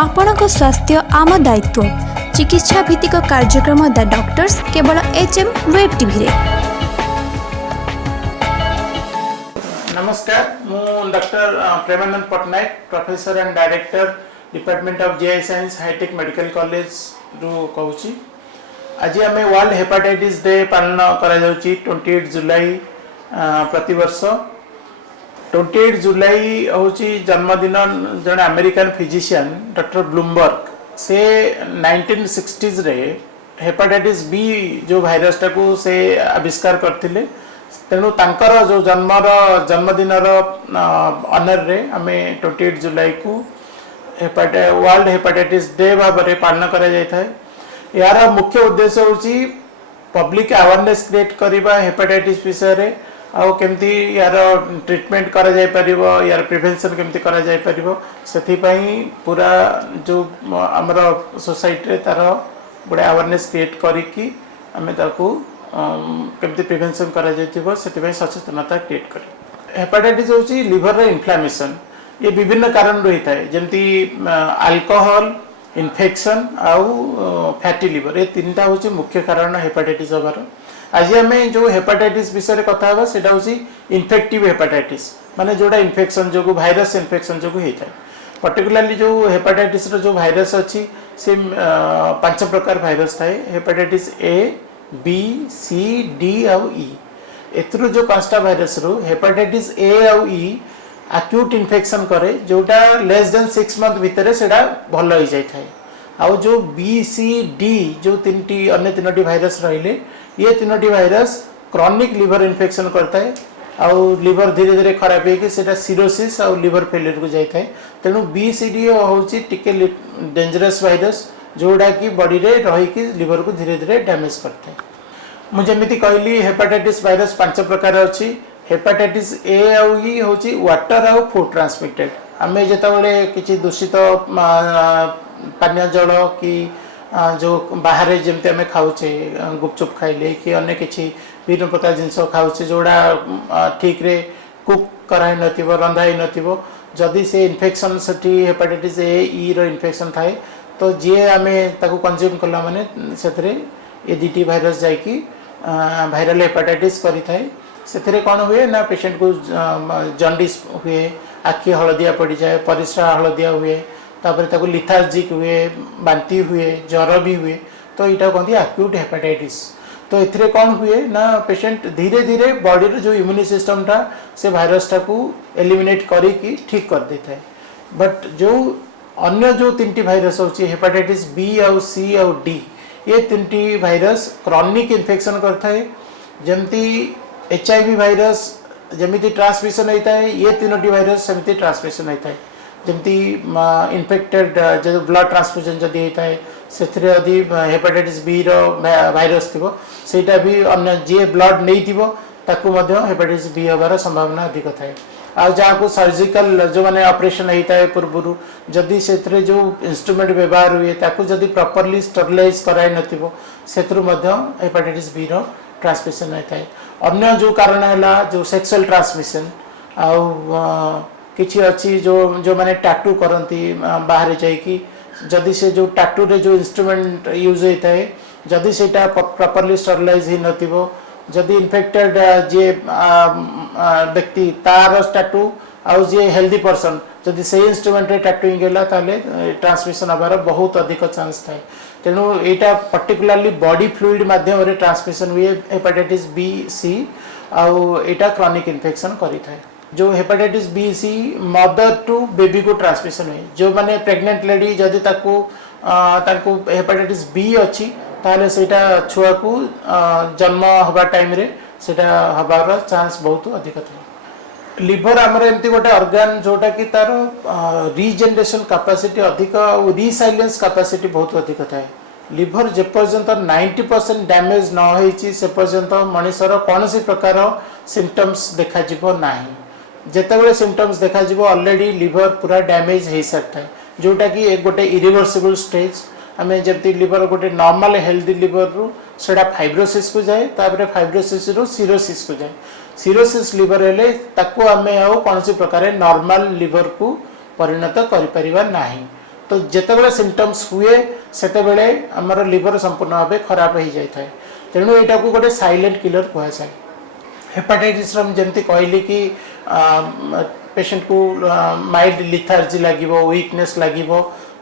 आपणक स्वास्थ्य आम दायित्व चिकित्सा भित्तिक कार्यक्रम द डॉक्टर्स केवल एचएम वेब टीवी रे। नमस्कार, मु doctor Premanand Patnaik, professor and director department of GI science hitech medical college रु कहूँ। आज आम वर्ल्ड हेपाटाइटिस डे पालन कर 28 जुलाई प्रति वर्ष। 28 जुलाई हूँ जन्मदिन जड़े अमेरिकन फिजिशियन डॉक्टर ब्लूमबर्ग से 1960s रे हेपाटाइटिस बी जो भाइरस टाको से आविष्कार करथिले। तेणु तांकर जो जन्मदिन ऑनर रे आमे 28 जुलाई को वर्ल्ड हेपाटाइटिस डे भाव में पालन करा जाय थाए। यार मुख्य उद्देश्य होची पब्लिक अवेयरनेस क्रिएट करबा हेपाटाइटिस विषय रे, आउ केमती यार ट्रीटमेंट करा जाय परिबो, यार प्रिवेंशन केमती करा जाय परिबो, सेथि पई पूरा जो हमर सोसाइटी रे तार बडे अवेयरनेस क्रिएट करिकि हमें ताको केमती प्रिवेंशन करा जायतिबो सेथि पई सचेतनता क्रिएट करी। हेपाटाइटिस होची लिवर रे इन्फ्लेमेशन, ये विभिन्न कारण रही थाए, जेमती अल्कोहल, इन्फेक्शन आउ फैटी लिवर, ये तीनटा होची मुख्य कारण हेपाटाइटिस होबार। आज आम जो हेपाटाइटिस विषय कथा हवा सेटा होची इन्फेक्टिव हेपाटाइटिस, माने जोड़ा इन्फेक्शन जो भाइरस इन्फेक्शन जो होता है। पर्टिकुलरली जो हेपाटाइटिस जो भाइरस अच्छी से 5 प्रकार भाइरस थाए, hepatitis A, B, C, D आउ ई। एथरो जो 5टा भाइरस रो हेपाटाइटिस ए आउ ई एक्यूट इन्फेक्शन करे, जोटा लेस देन 6 मंथ भितर सेटा भल हो जाय थाए। आउ जो बी, सी, डी जो अन्य 3टी भाइरस रहिले, ये 3टी भाइरस क्रॉनिक लिवर इन्फेक्शन करता है, आउ लिवर धीरे धीरे खराब होकर सिरोसिस और लिवर फेलियर को जाए। तेणु बी, सी, डी होची टिके डेंजरस भाइरस जोड़ा कि बॉडी रे रही लिवर को धीरे धीरे डैमेज करता है। मुझे कहली हेपाटाइटिस भाइरस 5 प्रकार अच्छी। हेपाटाइटिस ए आउ ई होची वाटर आउ फूड ट्रांसमिटेड। आमे जेतबेले किछि दूषित पानीय जल कि जो बाहर जमती आम खाऊे, गुपचुप खाइले कि अन्य किसी विभिन्न प्रकार जिनस खाऊे जोड़ा ठीक रे कुक कराई नथिबो, रंधाई नथिबो, जदि से इन्फेक्शन सेठी हेपाटाइटिस ए ई रो इन्फेक्शन थाए तो जे आमे ताको कंज्यूम कला माने सेथरे ए दीटी भाइरस जाइकी भाइरल हेपाटाइटिस करि थाए। सेथरे कोन हुए ना पेशेंट को जॉन्डिस हुए, आखि हलदिया पड़ जाए, परिस्रा हलदिया हुए, तापर ताको लिथार्जिक हुए, बांती हुए, ज्वर भी हुए, तो यहाँ कहते एक्यूट हेपाटाइटिस। तो एथिरे कौन हुए ना पेशेंट धीरे धीरे बॉडी रो जो इम्यून सिस्टम टा से भाइरस टाको एलिमिनेट करिकी ठीक कर देता है। बट जो अन्य जो 3टी भाइरस होची हेपाटाइटिस बी आउ सी आउ डी, ये 3टी भाइरस क्रॉनिक इन्फेक्शन करता है। जमती HIV भाइरस जमीती ट्रांसमिशन होता है, ये 3टी भाइरस सेमती ट्रांसमिशन होता है। जमती इन्फेक्टेड जो ब्लड ट्रांसफ्यूजन जदि होता है से हेपाटाइटिस बी रो भाइरस थी सेटा भी अन्य जी ब्लड नहीं थी ताकू हेपाटाइटिस बी होबार संभावना अधिक थाए। आउ जहाँ को सर्जिकल जो माने ऑपरेशन होता है पूर्व जदि से जो इंस्ट्रूमेंट व्यवहार हुए ताकू जदि प्रॉपर्ली स्टरलाइज कराई नथिबो सेथरु हेपाटाइटिस बी रो ट्रांसमिशन होता है। अन्य जो कारण है जो सेक्सुअल ट्रांसमिशन आउ किछि अच्छी जो माने टैटू करती बाहर जाइकी जदि से जो टैटू रे जो इंस्ट्रूमेंट यूज होता है जदि सेटा प्रॉपर्ली स्टरलाइज ही नथिबो, जदि इन्फेक्टेड जे व्यक्ति तार टैटू आउ जे हेल्दी पर्सन जदि से इंस्ट्रूमेंट रे टैटूइंग हैला ताले ट्रांसमिशन हबार बहुत अधिक चांस थाए। तेणु एटा पर्टिकुलरली बॉडी फ्लूइड माध्यम रे ट्रांसमिशन हुए हेपाटाइटिस बी सी आउ एटा क्रॉनिक इन्फेक्शन करि थाए। जो hepatitis B C mother to baby को ट्रांसमिशन हुए, जो माने प्रेग्नेंट लेडी जदि ताको हेपाटाइटिस बी अच्छी ताले सेटा छुआ को जन्म हवा टाइम रे सेटा हबार चांस बहुत अधिक था। लिवर आमर एमती गोटे ऑर्गन जोटा कि तार रीजेनरेशन कैपेसिटी अधिक और रीसाइलेंस कैपेसिटी बहुत अधिक थाए। लिवर जे पर्यंत 90% डैमेज न होईची से पर्यंत मनुष्यर कौन सी प्रकार सिम्पटम्स देखा जिवो नाही। जेतेबेले सिम्पटम्स देखा जिवो ऑलरेडी लिवर पूरा डैमेज हो सकता है, जोटा कि एक गोटे इरिवर्सिबल स्टेज। आम जमी लिवर गोटे नॉर्मल हेल्दी लिवर रु सेटा फाइब्रोसिस को जाए, तापर फाइब्रोसिस रु सिरोसिस को जाए। सिरोसिस लिवर हेले ताको आमे आउ कौन सी प्रकार नॉर्मल लिवर को परिणत करि परिबा नाही। तो जितेबाला सिम्पटम्स हुए सेतेबेले आमर लिवर संपूर्ण भाव खराब हो जाए तेणु यहाँ को गोटे साइलेंट किलर कहुए हेपाटाइटिस जमी कहली कि पेशेंट को माइल्ड लिथार्जी लगे वीकनेस लगे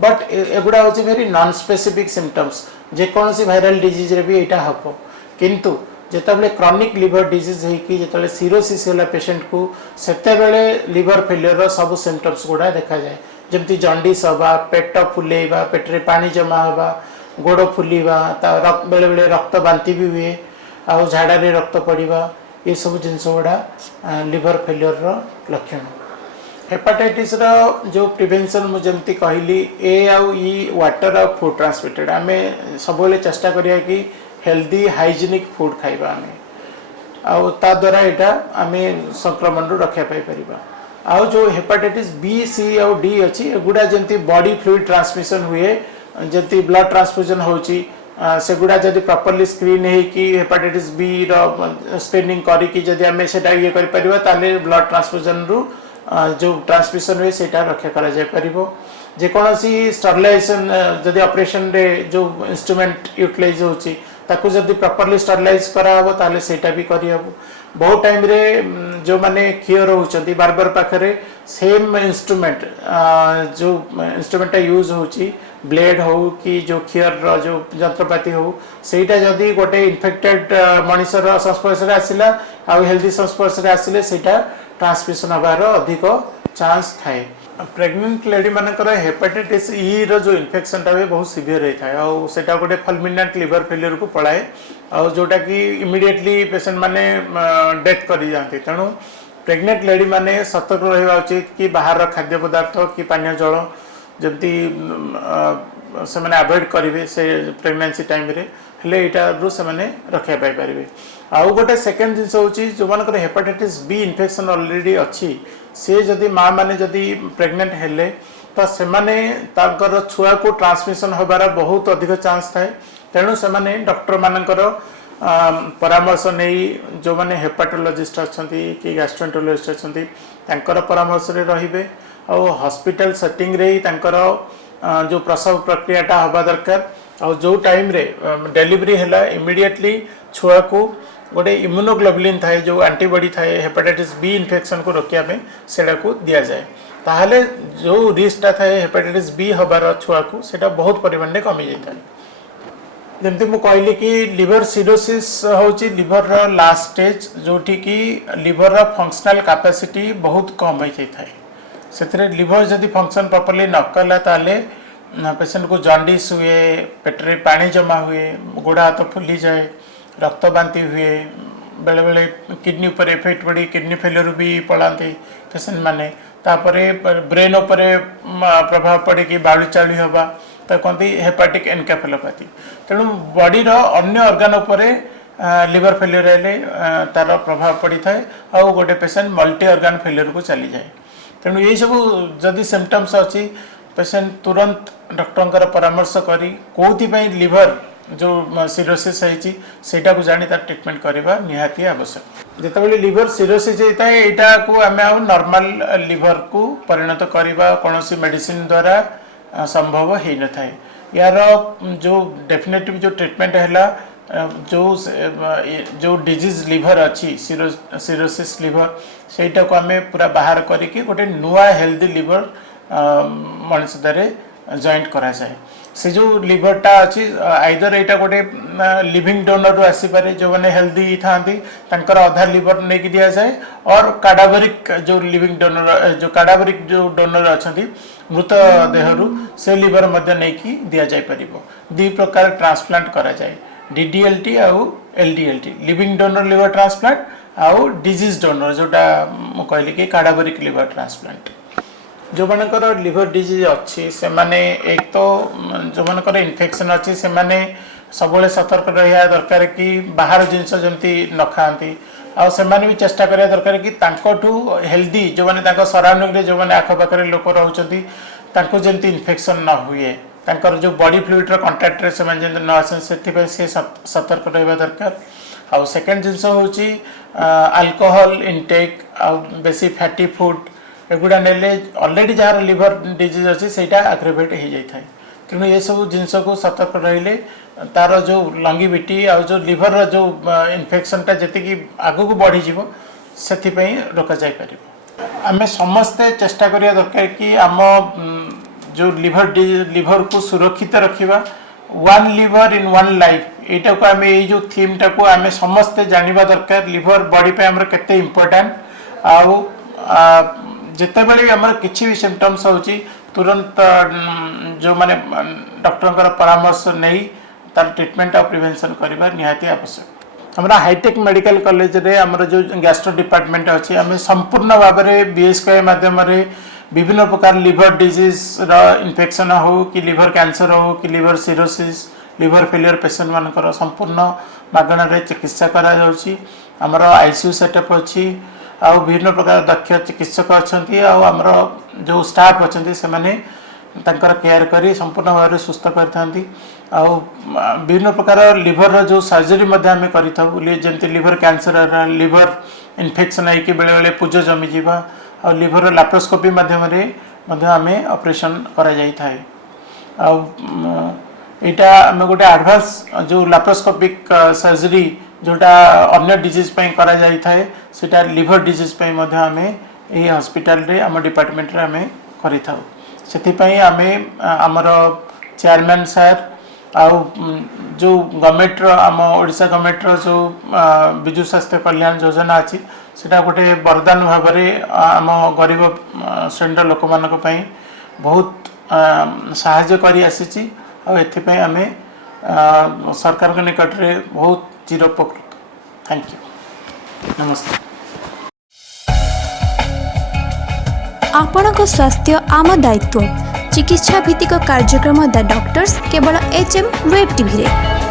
बट एगुड़ा हूँ वेरी नॉन स्पेसिफिक सिम्पटम्स जेकोसी भाइराल डिजीज रे भी यहाँ हम किंतु जितेबाला क्रॉनिक लिवर डिजीज होगी जिते सीरोसिस है पेशेंट को सेतेबेले लिवर फेलियर सब सिम्पटम्स गुड़ा देखा जाए जमती जंडिस हवा पेट फुलेवा पेटरे पानी जमा हवा गोड़ फुलवा बेले बेले रक्त बांति भी हुए आउ झाड़े रक्त पड़ा ये सब जिनस गुड़ा लिवर फेलियर लक्षण हेपाटाइटिस जो प्रिवेंशन मुझे कहली ए आउ ई वाटर आउ फूड ट्रांसमिटेड आम सब चेष्टा करिया कि हेल्दी हाइजीनिक फूड खाइबा आमे आउ ता द्वारा एटा आमे संक्रमण रू रक्षा पाई परिबा आउ जो हेपाटाइटिस बी सी आउ डी अच्छी एगुड़ा जंती बॉडी फ्लूइड ट्रांसमिशन हुए जंती ब्लड ट्रांसफ्यूजन होची सेगुड़ा जदि प्रॉपर्ली स्क्रीन है कि हेपाटाइटिस बी रो स्क्रीनिंग करी कि जदि आमे सेटा ये करि परिबा ताले ब्लड ट्रांसफ्यूजन रू जो ट्रांसमिशन हुए सेटा रक्षा करा जाय परिबो जेकोसी स्टरलाइजेशन जदि ऑपरेशन रे जो इंस्ट्रूमेंट यूटिलाइज होची ताकू जदि प्रॉपर्ली स्टरलाइज करा हबो ताले सेटा भी करी हबो बहुत टाइम रे जो माने क्योर होचंती बार बार पाखरे सेम इंस्ट्रूमेंट जो इंस्ट्रूमेंट यूज होची ब्लेड हो कि जो क्योर जो यंत्रपाति हो सेटा जदि गोटे इन्फेक्टेड मनुष्यर संस्पर्श रे आसिला आ हेल्दी संस्पर्श रे आसिले सेटा ट्रांसमिशन हबार अधिक चांस थाए प्रेग्नेंट लेडी मानकर हेपाटाइटिस ई रो जो इन्फेक्शन टा बहुत सीवियर रहता है और सेटा गोटे फुलमिनेंट लिवर फेलियर को पड़ाए और जोटा कि इमिडिएटली पेशेंट माने डेथ कर जाती तेणु प्रेग्नेंट लेडी माने सतर्क रहा उचित कि बाहर खाद्य पदार्थ कि पानीय जल जमती से मैंने अवॉइड करेंगे से प्रेगनेंसी टाइम रे हेले यहाँ से मैंने रक्षा पाई पारे आउ गोटे सेकेंड जिनस हूँ जो मानकर हेपाटाइटिस बी इन्फेक्शन ऑलरेडी अच्छी सी जदि माँ मैंने जदि प्रेग्नेंट हेले तो से माने छुआ को ट्रांसमिशन होबार बहुत अधिक चांस थाए तेणु से माने डॉक्टर मानकर परामर्श नहीं जो माने हेपाटोलॉजिस्ट अच्छा कि गैस्ट्रोएंटरोलॉजिस्ट अच्छा परामर्श रे रहिबे और हॉस्पिटल सेटिंग रे तांकर जो प्रसव प्रक्रियाटा हवा दरकार और जो टाइम रे डिलीवरी है इमिडिएटली छुआ को गोटे इम्यूनोग्लोबुलिन थाए जो एंटीबॉडी थाए हेपाटाइटिस बी इन्फेक्शन को रोकिया में सेटा को दिया जाए ताहले जो रिस्कटा थाए हेपाटाइटिस बी हबार छुआ को सेटा बहुत परिमाण में कमी जाए जमती मु कहली कि लिवर सिरोसिस होची लिवर रो लास्ट स्टेज जोठी कि लिवर रो फंक्शनल कैपेसिटी बहुत कम हो जाए से लिवर जदि फंक्शन प्रॉपर्ली न कला ताले पेशेंट को जॉन्डिस हुए पेटरे पानी जमा हुए गोड़ हाथ फुली जाए रक्त बांति हुए बेले बेले किडनी पर इफेक्ट पड़ी किडनी फेलियर भी पड़ाते पेशेंट माने तापरे ब्रेन उपरे प्रभाव पड़े कि बालू चालू हवा तो कहते हेपाटिक एनकेफेलोपैथी तेणु बॉडी अन्य ऑर्गन उपरे लिवर फेलियर हेले तार प्रभाव पड़ी थाए आउ गोटे पेशेंट मल्टी ऑर्गन फेलियर को चली जाए तेणु ये सब जदि सिम्पटम्स अच्छी पेशेंट तुरंत डॉक्टर परामर्श करी कोथि लिवर जो सिरोसिस सेटा को जानी तार ट्रीटमेंट करवा निहाती आवश्यक जितेबाला लिवर सिरोसिस होता है यहाँ को आम आ नॉर्मल लिवर को परिणत करवा कौन मेडिसिन द्वारा संभव हो न था यार जो डेफिनेटिव जो ट्रीटमेंट है जो डिजीज लिवर अच्छी सिरोसिस लिवर सेटा को आम पूरा बाहर करके गोटे नुआ हेल्दी लिवर मनुष्य द्वारा जॉइंट करा जाए से जो लिवरटा अच्छी आइदर यहाँ गोटे लिविंग डोनर आसीपे जो मैंने हेल्दी था अधा लिवर नहीं कि दि जाए और काडावरिक जो लिविंग डोनर जो काडावरिक जो डोनर अच्छा मृत देहरु से लिवर नहीं कि दि जापर दी प्रकार ट्रांसप्लांट करा जाए डीडीएलटी आउ एलडीएलटी लिविंग डोनर लिवर ट्रांसप्लांट आउ डिजीज डोनर जोटा कहली कि काडावरिक लिवर ट्रांसप्लांट जो मानकर लिवर डिजीज अच्छी से माने एक तो जो मानकर इन्फेक्शन अच्छी से माने सब सतर्क रहा दरकार कि बाहर जिनस जमती न खाती आ से भी चेष्टा करा दरकार कि हेल्दी जो मैंने सराउंडिंग जो मैंने आखपाखे लोक रोच जमती इन्फेक्शन न हुए तांकर जो बॉडी फ्लूइड कंटाक्ट रे से न आसन से सतर्क रहा दरकार आउ सेकेंड जिनस हूँ अल्कोहल इनटेक आ बेसी फैटी फूड एगुड़ा नेले ऑलरेडी जहाँ लिवर डिजीज अच्छी से आग्रेवेट हो जाए तेणु ये सब जिनस को सतर्क रहिले तार जो लंगिविटी आ जो लिवर जो इन्फेक्शनटा जी आगू बढ़ी से रोका जाई पारिबो। आमे समस्ते चेष्टा करिया दरकार कि आम जो लिवर को सुरक्षित रखिबा one liver in one life एटा को आमे ये जो थीम टा को आमे समस्ते जानिबा दरकार लिवर बॉडी पे हमर केते इंपोर्टेंट आउ जिते बड़े हमर किछि भी सिम्पटम्स होची तुरंत जो माने डॉक्टर परामर्श नहीं तार ट्रीटमेंट और प्रिवेंशन करबा निहाती आवश्यक। हमरा हाईटेक मेडिकल कॉलेज रे हमर जो गैस्ट्रो डिपार्टमेंट अछि हमें संपूर्ण भाव में बीएसके माध्यम रे विभिन्न प्रकार लिवर डिजीज रा इन्फेक्शन हो कि लिवर कैंसर हो कि liver cirrhosis liver failure patient मानकर संपूर्ण मागणा रे चिकित्सा करा जाउची। हमर आईसीयू सेटअप अछि आ विभिन्न प्रकार दक्ष चिकित्सक अच्छी आमर जो स्टाफ अच्छे से माने तांकर केयर करी संपूर्ण भाव में सुस्थ करथांती विभिन्न प्रकार लिवर जो सर्जरी आम करमती लिवर कैंसर लिवर इन्फेक्शन है कि बेले बेले पूज जमी जावा और लिवर लैप्रोस्कोपी माध्यम आम ऑपरेशन करा जाई थाए। यहाँ आम गोटे एडवांस जो लैप्रोस्कोपिक सर्जरी जोटा अन्य डिजीज पे करा जाई थाए सेटा लिवर डिजीज पे मध्य आमे एही हॉस्पिटल रे आम डिपार्टमेंट रे आमे करि थाउ। सेति पई आमे हमर चेयरमैन सर आ जो गवर्नमेंट रो आम ओडिशा गवर्नमेंट रो जो विजु स्वास्थ्य कल्याण योजना अछि सेटा गोटे वरदान भाव में आम गरीब श्रेणी लोक मानक पई बहुत सहायता करि आसीची आ एथि पई आमे सरकार के निकट रे बहुत चिरोपकृत। Thank you. नमस्ते। आपणक स्वास्थ्य आम दायित्व चिकित्सा भित्तिक कार्यक्रम द डॉक्टर्स केवल एचएम वेब टीवी रे।